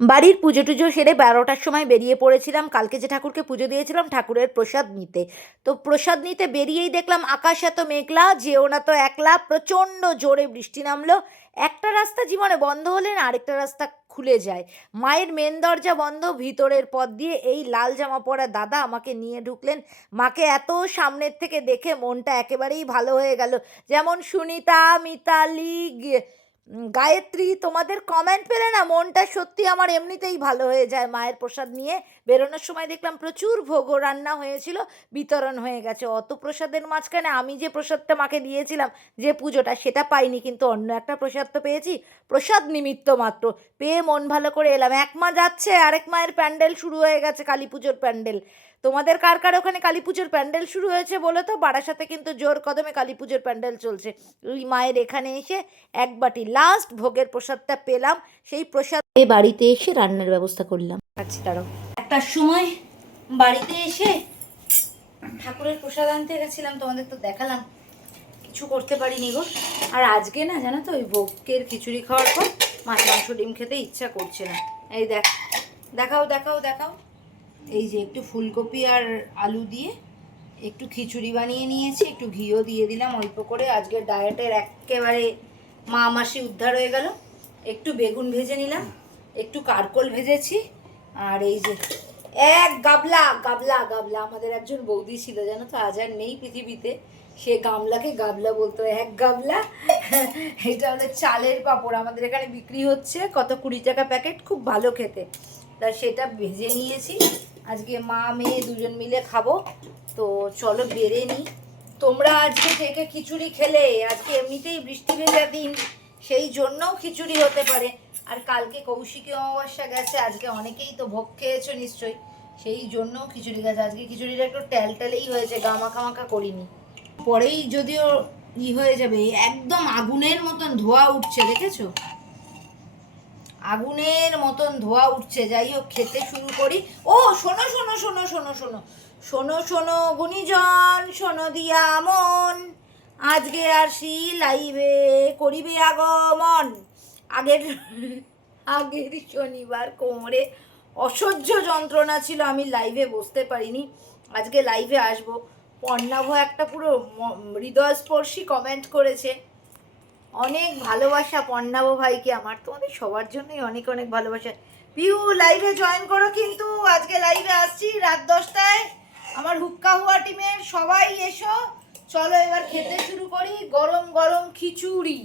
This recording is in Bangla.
বাড়ির পুজো টুজো সেরে 12টার সময় বেরিয়ে পড়েছিলাম কালকে যে ঠাকুরকে পুজো দিয়েছিলাম ঠাকুরের প্রসাদ নিতে। তো প্রসাদ নিতে বেরিয়েই দেখলাম আকাশ এত মেঘলা, যেও না তো একলা, প্রচণ্ড জোরে বৃষ্টি নামলো। একটা রাস্তা জীবনে বন্ধ হলে না আরেকটা রাস্তা খুলে যায়। মায়ের মেন দরজা বন্ধ, ভিতরের পথ দিয়ে এই লাল জামা পরা দাদা আমাকে নিয়ে ঢুকলেন। মাকে এত সামনের থেকে দেখে মনটা একেবারেই ভালো হয়ে গেল। যেমন সুনিতা, মিতালি, গায়ত্রী, তোমাদের কমেন্ট পেলে না মনটা সত্যি আমার এমনিতেই ভালো হয়ে যায়। মায়ের প্রসাদ নিয়ে বেরোনোর সময় দেখলাম প্রচুর ভোগও রান্না হয়েছিল, বিতরণ হয়ে গেছে। অত প্রসাদের মাঝখানে আমি যে প্রসাদটা মাকে দিয়েছিলাম, যে পুজোটা, সেটা পাইনি, কিন্তু অন্য একটা প্রসাদ তো পেয়েছি। প্রসাদ নিমিত্ত মাত্র পেয়ে মন ভালো করে এলাম। এক মা যাচ্ছে, আরেক মায়ের প্যান্ডেল শুরু হয়ে গেছে, কালী পুজোর প্যান্ডেল। তোমাদের কার কার ওখানে কালী পুজোর প্যান্ডেল শুরু হয়েছে বলো তো? বারাসাতে কিন্তু জোর কদমে কালী পুজোর প্যান্ডেল চলছে। ওই মায়ের এখানে এসে এক বাটি লাস্ট ভোগের প্রসাদটা পেলাম। সেই প্রসাদ বাড়িতে এসে রান্নার ব্যবস্থা করলাম। আচ্ছা দাঁড়াও, একটার সময় বাড়িতে এসে ঠাকুরের প্রসাদ আনতে গেছিলাম, তোমাদের তো দেখালাম, কিছু করতে পারিনি গো। আর আজকে না জানো তো, ওই ভোগের খিচুড়ি খাওয়ার পর মাছ মাংস ডিম খেতে ইচ্ছা করছে না। এই দেখাও দেখাও দেখাও, এই যে একটু ফুলকপি আর আলু দিয়ে একটু খিচুড়ি বানিয়ে নিয়েছি, একটু ঘিও দিয়ে দিলাম অল্প করে। আজকে ডায়েটের একেবারে মা মাসি উদ্ধার হয়ে গেল। একটু বেগুন ভেজে নিলাম, একটু কারকোল ভেজেছি, আর এই যে এক গাবলা গাবলা গাবলা, আমাদের একজন বৌদি ছিল জানো তো, আজ আর নেই পৃথিবীতে, সে গামলাকে গাবলা বলতো, এক গাবলা। এটা হলো চালের পাঁপড়, আমাদের এখানে বিক্রি হচ্ছে, কত 20 টাকা প্যাকেট, খুব ভালো খেতে। তা সেটা ভেজে নিয়েছি, আজকে মা মেয়ে দুজন মিলে খাবো। তো চলো বেড়ে নিই। তোমরা আজকে থেকে খিচুড়ি খেলে, আজকে এমনিতেই বৃষ্টি ভেজা দিন, সেই জন্যও খিচুড়ি হতে পারে। আর কালকে কৌশিকী অমাবস্যা গেছে, আজকে অনেকেই তো ভোগ খেয়েছো নিশ্চয়ই, সেই জন্যও খিচুড়ি গেছে। আজকে খিচুড়িটা একটু ট্যালটালেই হয়েছে, গা মাখা মাখা করিনি। পরেই যদিও হয়ে যাবে। একদম আগুনের মতন ধোয়া উঠছে, দেখেছো? আগুনের মতন ধোয়া উঠছে। যাই হোক, খেতে শুরু করি। ও শোনো শোনো শোনো শোনো শোনো শোনো শোনো গুণীজন, শোনো দিয়া মন, আজকে আসি লাইভে করিবে আগমন। আগের আগের শনিবার কোমরে অসহ্য যন্ত্রণা ছিল, আমি লাইভে বসতে পারিনি। আজকে লাইভে আসবো। পর্ণাভ একটা পুরো হৃদয়স্পর্শী কমেন্ট করেছে, অনেক ভালোবাসা পর্ণাভ ভাইকে আমার, তোমাদের সবার জন্যই অনেক অনেক ভালোবাসা। পিউ লাইভে জয়েন করো কিন্তু, আজকে লাইভে আসছি রাত 10টায়। আমার হুক্কা হুয়া টিমের সবাই এসো, চলো এবার খেতে শুরু করি গরম গরম খিচুড়ি।